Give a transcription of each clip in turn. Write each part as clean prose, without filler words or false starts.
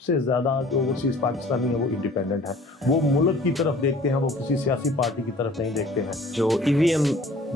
सबसे ज़्यादा जो ओवरसीज़ पाकिस्तानी है वो इंडिपेंडेंट है, वो मुल्क की तरफ देखते हैं, वो किसी सियासी पार्टी की तरफ नहीं देखते हैं। जो ईवीएम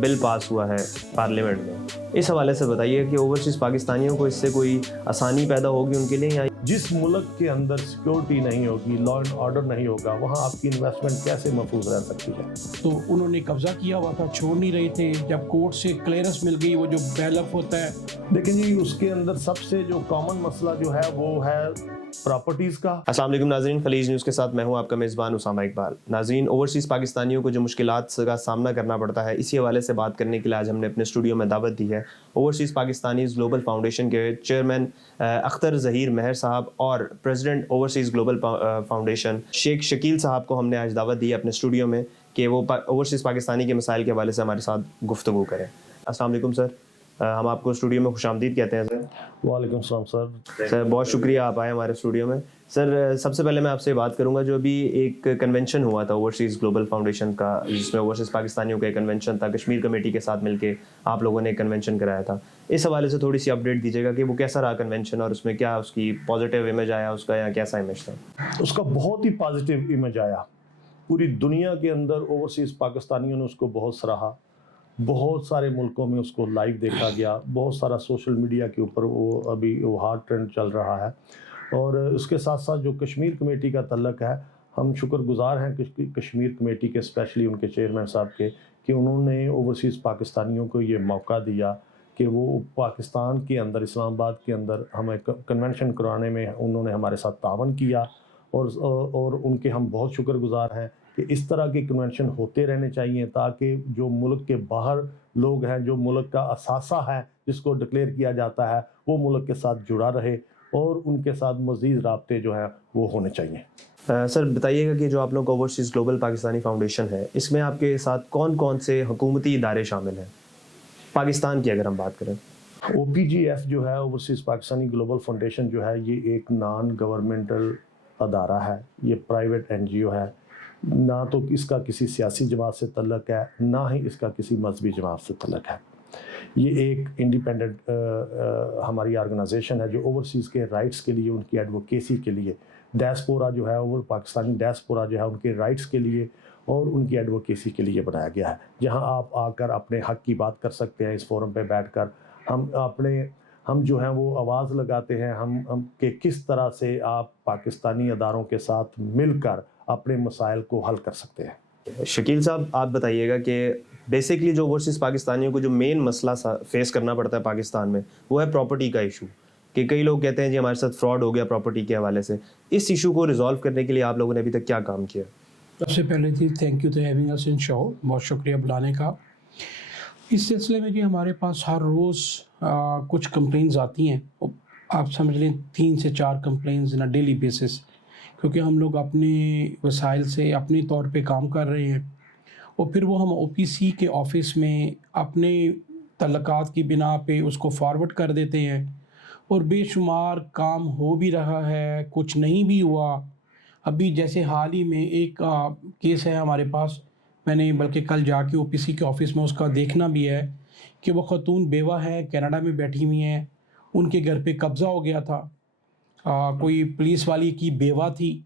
बिल पास हुआ है पार्लियामेंट में, इस हवाले से बताइए कि ओवरसीज़ पाकिस्तानियों को इससे कोई आसानी पैदा होगी उनके लिए, या जिस मुल्क के अंदर सिक्योरिटी नहीं होगी, लॉ एंड ऑर्डर नहीं होगा, वहाँ आपकी इन्वेस्टमेंट कैसे महफूज रह सकती है? तो उन्होंने कब्जा किया हुआ था, छोड़ नहीं रहे थे। जब कोर्ट से क्लियरेंस मिल गई, वो जो बैलअप होता है, लेकिन जी उसके अंदर सबसे जो कॉमन मसला जो है वो है प्रॉपर्टीज़ का। अस्सलाम वालेकुम नाज़रीन, खलीज न्यूज़ के साथ मैं हूं आपका मेज़बान उसामा इकबाल। नाज़रीन, ओवरसीज़ पाकिस्तानियों को जो मुश्किलात का सामना करना पड़ता है, इसी हवाले से बात करने के लिए आज हमने अपने स्टूडियो में दावत दी है ओवरसीज़ पाकिस्तानीज़ ग्लोबल फाउंडेशन के चेयरमैन अख्तर ज़हीर महर साहब और president overseas global foundation Sheikh Shakeel sahab को हमने आज दावत दी है अपने स्टूडियो में कि वो ओवरसीज़ पाकिस्तानी के मसाइल के हवाले से हमारे साथ गुफ्तगू करें। अस्सलाम वालेकुम सर, हम आपको स्टूडियो में खुशामदीद कहते हैं सर। वालेकुम सलाम सर। सर बहुत शुक्रिया आप आए हमारे स्टूडियो में। सर सबसे पहले मैं आपसे बात करूंगा, जो अभी एक कन्वेंशन हुआ था ओवरसीज़ ग्लोबल फाउंडेशन का, जिसमें ओवरसीज़ पाकिस्तानियों का एक कन्वेंशन था, कश्मीर कमेटी के साथ मिलके आप लोगों ने एक कन्वेंशन कराया था। इस हवाले से थोड़ी सी अपडेट दीजिएगा कि वो कैसा रहा कन्वेंशन और उसमें क्या उसकी पॉजिटिव इमेज आया उसका, या कैसा इमेज था? उसका बहुत ही पॉजिटिव इमेज आया। पूरी दुनिया के अंदर ओवरसीज़ पाकिस्तानियों ने उसको बहुत सराहा, बहुत सारे मुल्कों में उसको लाइव देखा गया, बहुत सारा सोशल मीडिया के ऊपर वो अभी वो हार्ड ट्रेंड चल रहा है। और उसके साथ साथ जो कश्मीर कमेटी का तल्लक है, हम शुक्रगुजार हैं कश्मीर कमेटी के, स्पेशली उनके चेयरमैन साहब के, कि उन्होंने ओवरसीज़ पाकिस्तानियों को ये मौका दिया कि वो पाकिस्तान के अंदर, इस्लामाबाद के अंदर हमें कन्वेंशन कराने में उन्होंने हमारे साथ तावन किया। और उनके हम बहुत शुक्रगुजार हैं कि इस तरह के कन्वेंशन होते रहने चाहिए, ताकि जो मुल्क के बाहर लोग हैं, जो मुल्क का असासा है जिसको डिक्लेयर किया जाता है, वो मुल्क के साथ जुड़ा रहे और उनके साथ मज़ीद राब्ते जो हैं वो होने चाहिए। सर बताइएगा कि जो आप लोग का ओवरसीज़ ग्लोबल पाकिस्तानी फाउंडेशन है, इसमें आपके साथ कौन कौन से हुकूमती इदारे शामिल हैं पाकिस्तान की अगर हम बात करें? OPGF जो है, ओवरसीज़ पाकिस्तानी ग्लोबल फाउंडेशन जो है, ये एक नॉन गवर्नमेंटल अदारा है, ये प्राइवेट NGO है। ना तो इसका किसी सियासी जमात से तल्लक है, ना ही इसका किसी मजहबी जमात से तल्लक है। ये एक इंडिपेंडेंट हमारी ऑर्गेनाइजेशन है जो ओवरसीज़ के राइट्स के लिए, उनकी एडवोकेसी के लिए, डायस्पोरा जो है वो पाकिस्तानी डायस्पोरा जो है उनके राइट्स के लिए और उनकी एडवोकेसी के लिए बनाया गया है, जहां आप आकर अपने हक़ की बात कर सकते हैं। इस फोरम पे बैठकर हम जो हैं वो आवाज़ लगाते हैं हम कि किस तरह से आप पाकिस्तानी अदारों के साथ मिलकर अपने मसाइल को हल कर सकते हैं। शकील साहब, आप बताइएगा कि बेसिकली जो ओवरसीज़ पाकिस्तानियों को जो मेन मसला फेस करना पड़ता है पाकिस्तान में, वो है प्रॉपर्टी का इशू। कि कई लोग कहते हैं जी हमारे साथ फ्रॉड हो गया प्रॉपर्टी के हवाले से। इस इशू को रिजॉल्व करने के लिए आप लोगों ने अभी तक क्या काम किया? सबसे पहले थी thank you to having us in show, बहुत शुक्रिया बुलाने का। इस सिलसिले में जी हमारे पास हर रोज़ कुछ कंप्लेंट्स आती हैं, आप समझ लें 3 से 4 कंप्लेंट्स इन डेली बेसिस, क्योंकि हम लोग अपने वसाइल से अपने तौर पे काम कर रहे हैं और फिर वो हम OPC के ऑफ़िस में अपने तल्लकात की बिना पे उसको फॉरवर्ड कर देते हैं और बेशुमार काम हो भी रहा है, कुछ नहीं भी हुआ। अभी जैसे हाल ही में एक केस है हमारे पास, मैंने बल्कि कल जाके OPC के ऑफ़िस में उसका देखना भी है कि वो ख़तून बेवा है, कनाडा में बैठी हुई हैं, उनके घर पे कब्ज़ा हो गया था। कोई पुलिस वाली की बेवा थी,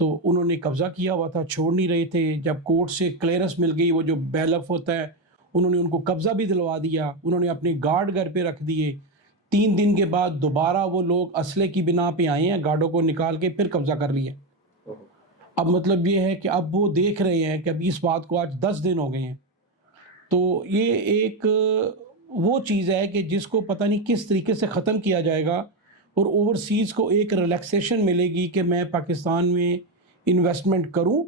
तो उन्होंने कब्ज़ा किया हुआ था, छोड़ नहीं रहे थे। जब कोर्ट से क्लियरेंस मिल गई, वो जो बैलअप होता है, उन्होंने उनको कब्ज़ा भी दिलवा दिया। उन्होंने अपने गार्ड घर पे रख दिए। 3 दिन के बाद दोबारा वो लोग असले की बिना पे आए हैं, गार्डों को निकाल के फिर कब्ज़ा कर लिया। अब मतलब ये है कि अब वो देख रहे हैं कि अभी इस बात को आज 10 दिन हो गए हैं। तो ये एक वो चीज़ है कि जिसको पता नहीं किस तरीके से ख़त्म किया जाएगा और ओवरसीज़ को एक रिलैक्सेशन मिलेगी कि मैं पाकिस्तान में इन्वेस्टमेंट करूं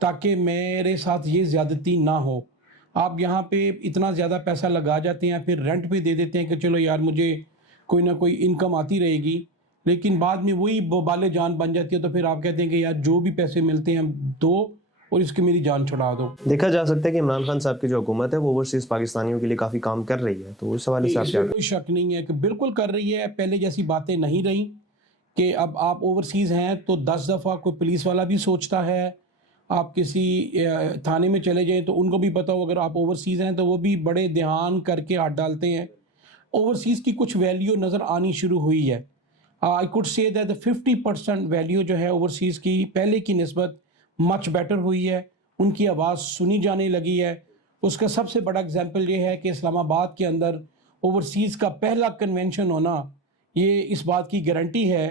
ताकि मेरे साथ ये ज़्यादती ना हो। आप यहाँ पे इतना ज़्यादा पैसा लगा जाते हैं, फिर रेंट पे दे देते हैं कि चलो यार मुझे कोई ना कोई इनकम आती रहेगी, लेकिन बाद में वही बबाले जान बन जाती है। तो फिर आप कहते हैं कि यार जो भी पैसे मिलते हैं दो और इसकी मेरी जान छुड़ा दो। देखा जा सकता है कि इमरान खान साहब की जो हुकूमत है वो ओवरसीज़ पाकिस्तानियों के लिए काफ़ी काम कर रही है, तो उस हवाले से आप क्या? कोई शक नहीं है कि बिल्कुल कर रही है। पहले जैसी बातें नहीं रही कि अब आप ओवरसीज़ हैं तो 10 दफ़ा कोई पुलिस वाला भी सोचता है। आप किसी थाने में चले जाएं तो उनको भी पता हो अगर आप ओवरसीज़ हैं, तो वो भी बड़े ध्यान करके हाथ डालते हैं। ओवरसीज़ की कुछ वैल्यू नज़र आनी शुरू हुई है। I could say that the 50% value जो है ओवरसीज़ की पहले की निस्बत मच बेटर हुई है, उनकी आवाज़ सुनी जाने लगी है। उसका सबसे बड़ा एग्जांपल ये है कि इस्लामाबाद के अंदर ओवरसीज़ का पहला कन्वेंशन होना, ये इस बात की गारंटी है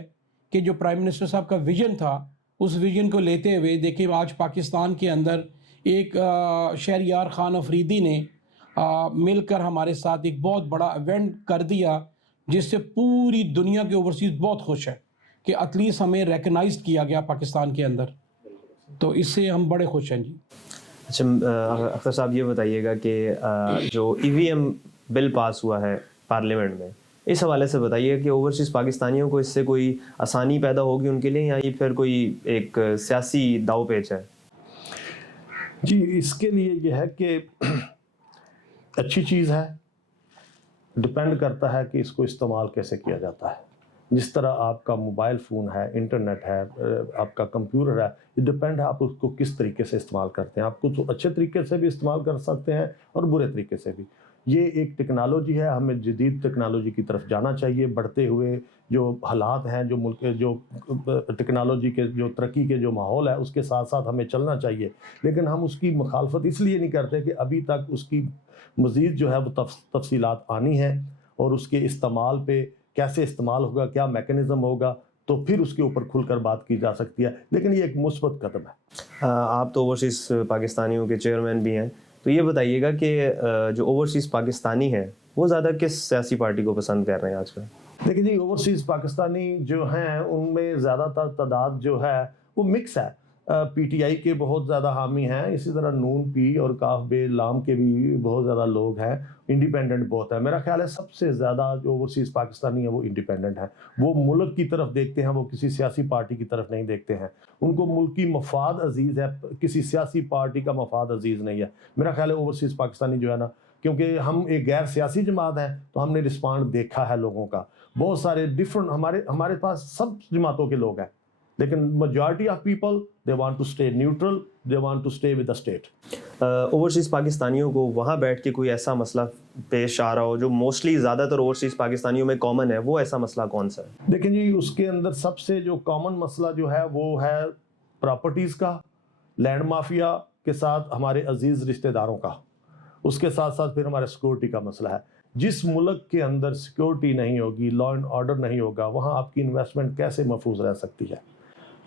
कि जो प्राइम मिनिस्टर साहब का विज़न था, उस विज़न को लेते हुए देखिए आज पाकिस्तान के अंदर एक शहरयार खान अफरीदी ने मिलकर हमारे साथ एक बहुत बड़ा इवेंट कर दिया, जिससे पूरी दुनिया के ओवरसीज़ बहुत खुश है कि एटलीस्ट हमें रिकग्नाइज्ड किया गया पाकिस्तान के अंदर, तो इससे हम बड़े खुश हैं जी। अच्छा, अख्तर साहब ये बताइएगा कि जो ईवीएम बिल पास हुआ है पार्लियामेंट में, इस हवाले से बताइए कि ओवरसीज़ पाकिस्तानियों को इससे कोई आसानी पैदा होगी उनके लिए, या ये फिर कोई एक सियासी दाव पेच है? जी, इसके लिए यह है कि अच्छी चीज़ है, डिपेंड करता है कि इसको इस्तेमाल कैसे किया जाता है। जिस तरह आपका मोबाइल फ़ोन है, इंटरनेट है, आपका कंप्यूटर है, ये डिपेंड है आप उसको किस तरीके से इस्तेमाल करते हैं। आप कुछ अच्छे तरीके से भी इस्तेमाल कर सकते हैं और बुरे तरीके से भी। ये एक टेक्नोलॉजी है, हमें जदीद टेक्नोलॉजी की तरफ जाना चाहिए। बढ़ते हुए जो हालात हैं, जो मुल्क के जो टेक्नोलॉजी के जो तरक्की के जो माहौल है, उसके साथ साथ हमें चलना चाहिए। लेकिन हम उसकी मुखालफत इसलिए नहीं करते कि अभी तक उसकी मज़ीद जो है वो तफसीलात आनी है, और उसके इस्तेमाल पे कैसे इस्तेमाल होगा, क्या मैकेनिज़्म होगा, तो फिर उसके ऊपर खुलकर बात की जा सकती है। लेकिन ये एक मुस्बत कदम है। आप तो ओवरसीज़ पाकिस्तानियों के चेयरमैन भी हैं, तो ये बताइएगा कि जो ओवरसीज़ पाकिस्तानी हैं वो ज़्यादा किस सियासी पार्टी को पसंद कर रहे हैं आजकल? देखिए जी, ओवरसीज़ पाकिस्तानी जो हैं उनमें ज़्यादातर तादाद जो है वो मिक्स है। पीटीआई के बहुत ज़्यादा हामी हैं, इसी तरह नून पी और काफ बे लाम के भी बहुत ज़्यादा लोग हैं, इंडिपेंडेंट बहुत है। मेरा ख्याल है सबसे ज़्यादा जो ओवरसीज़ पाकिस्तानी है वो इंडिपेंडेंट हैं। वो मुल्क की तरफ देखते हैं, वो किसी सियासी पार्टी की तरफ नहीं देखते हैं। उनको मुल्क की मफाद अजीज़ है, किसी सियासी पार्टी का मफाद अजीज़ नहीं है। मेरा ख्याल है ओवरसीज़ पाकिस्तानी जो है ना, क्योंकि हम एक गैर सियासी जमात है, तो हमने रिस्पॉन्ड देखा है लोगों का। बहुत सारे डिफरेंट हमारे पास सब जमातों के लोग हैं, लेकिन majority of people they want to stay neutral, they want to stay with the state. Overseas पाकिस्तानियों को वहाँ बैठ के कोई ऐसा मसला पेश आ रहा हो जो मोस्टली ज़्यादातर ओवरसीज़ पाकिस्तानियों में कॉमन है, वो ऐसा मसला कौन सा है? देखें जी, उसके अंदर सबसे जो कॉमन मसला जो है वो है प्रॉपर्टीज़ का, लैंड माफिया के साथ हमारे अजीज़ रिश्तेदारों का, उसके साथ साथ फिर हमारे सिक्योरिटी का मसला है। जिस मुल्क के अंदर सिक्योरिटी नहीं होगी, लॉ एंड ऑर्डर नहीं होगा, वहाँ आपकी इन्वेस्टमेंट कैसे महफूज रह सकती है?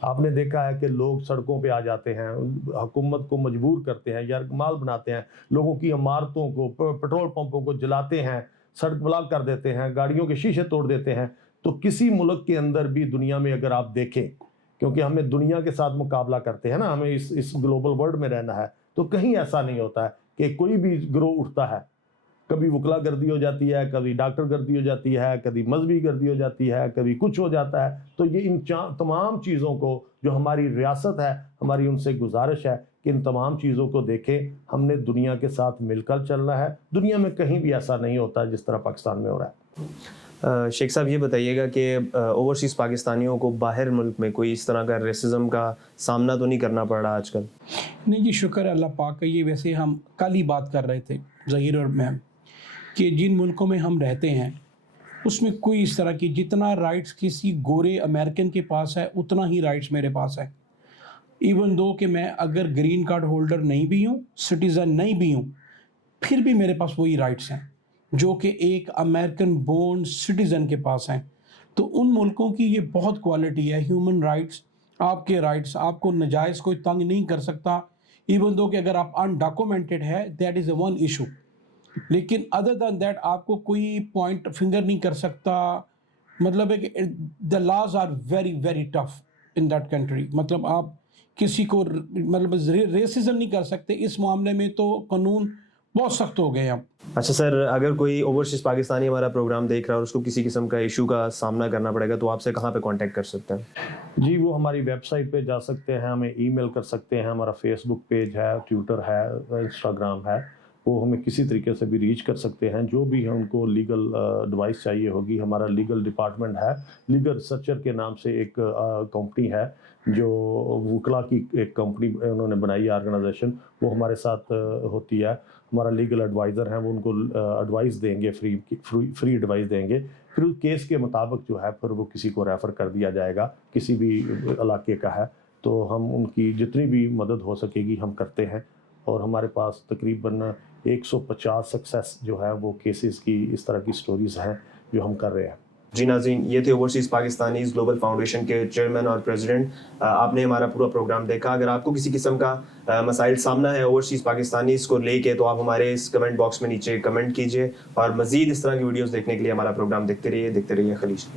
आपने देखा है कि लोग सड़कों पे आ जाते हैं, हुकूमत को मजबूर करते हैं, यरगमाल बनाते हैं, लोगों की इमारतों को, पेट्रोल पंपों को जलाते हैं, सड़क ब्लॉक कर देते हैं, गाड़ियों के शीशे तोड़ देते हैं। तो किसी मुल्क के अंदर भी दुनिया में अगर आप देखें, क्योंकि हमें दुनिया के साथ मुकाबला करते हैं ना, हमें इस ग्लोबल वर्ल्ड में रहना है, तो कहीं ऐसा नहीं होता है कि कोई भी गिरोह उठता है। कभी वकला गर्दी हो जाती है, कभी डॉक्टर गर्दी हो जाती है, कभी मजहबी गर्दी हो जाती है, कभी कुछ हो जाता है। तो ये इन तमाम चीज़ों को, जो हमारी रियासत है, हमारी उनसे गुजारिश है कि इन तमाम चीज़ों को देखें। हमने दुनिया के साथ मिलकर चलना है। दुनिया में कहीं भी ऐसा नहीं होता जिस तरह पाकिस्तान में हो रहा है। शेख साहब ये बताइएगा कि ओवरसीज़ पाकिस्तानियों को बाहर मुल्क में कोई इस तरह का रेसिज्म का सामना तो नहीं करना पड़ रहा आजकल? नहीं जी, शुक्र है अल्लाह पाक का। ये वैसे हम कल ही बात कर रहे थे ज़हीर और मैं, कि जिन मुल्कों में हम रहते हैं उसमें कोई इस तरह की, जितना राइट्स किसी गोरे अमेरिकन के पास है उतना ही राइट्स मेरे पास है। इवन दो कि मैं अगर ग्रीन कार्ड होल्डर नहीं भी हूँ, सिटीज़न नहीं भी हूँ, फिर भी मेरे पास वही राइट्स हैं जो कि एक अमेरिकन बोर्न सिटीज़न के पास हैं। तो उन मुल्कों की ये बहुत क्वालिटी है, ह्यूमन राइट्स, आपके राइट्स, आपको नजायज़ कोई तंग नहीं कर सकता। इवन दो कि अगर आप अनडॉक्यूमेंटेड है, that is a one issue, लेकिन अदर दैन दैट आपको कोई पॉइंट फिंगर नहीं कर सकता। मतलब है कि the laws are very very tough in that country. मतलब आप किसी को मतलब रेसिज्म नहीं कर सकते इस मामले में, तो कानून बहुत सख्त हो गए हैं अब। अच्छा सर, अगर कोई ओवरसीज़ पाकिस्तानी हमारा प्रोग्राम देख रहा है और उसको किसी किस्म का इशू का सामना करना पड़ेगा, तो आपसे कहाँ पे कांटेक्ट कर सकते हैं? जी, वो हमारी वेबसाइट पे जा सकते हैं, हमें ईमेल कर सकते हैं, हमारा फेसबुक पेज है, ट्विटर है, इंस्टाग्राम है, وہ ہمیں کسی طریقے سے بھی ریچ کر سکتے ہیں. جو بھی ہے ان کو لیگل ایڈوائس چاہیے ہوگی, ہمارا لیگل ڈپارٹمنٹ ہے. لیگل ریسرچر کے نام سے ایک کمپنی ہے جو وکلا کی ایک کمپنی انہوں نے بنائی ہے آرگنائزیشن, وہ ہمارے ساتھ ہوتی ہے. ہمارا لیگل ایڈوائزر ہیں, وہ ان کو ایڈوائس دیں گے, فری ایڈوائس دیں گے. پھر اس کیس کے مطابق جو ہے پھر وہ کسی کو ریفر کر دیا جائے گا, کسی بھی علاقے کا ہے تو ہم ان کی جتنی بھی مدد ہو سکے گی ہم کرتے ہیں. اور ہمارے پاس تقریباً 150 سکسیس جو ہے وہ کیسز کی اس طرح کی سٹوریز ہیں جو ہم کر رہے ہیں. جی ناظرین, یہ تھے اوورسیز پاکستانیز گلوبل فاؤنڈیشن کے چیئرمین اور پریزیڈنٹ. آپ نے ہمارا پورا پروگرام دیکھا. اگر آپ کو کسی قسم کا مسائل سامنا ہے اوورسیز پاکستانیز کو لے کے, تو آپ ہمارے اس کمنٹ باکس میں نیچے کمنٹ کیجیے, اور مزید اس طرح کی ویڈیوز دیکھنے کے لیے ہمارا پروگرام دیکھتے رہیے خلیج نیوز.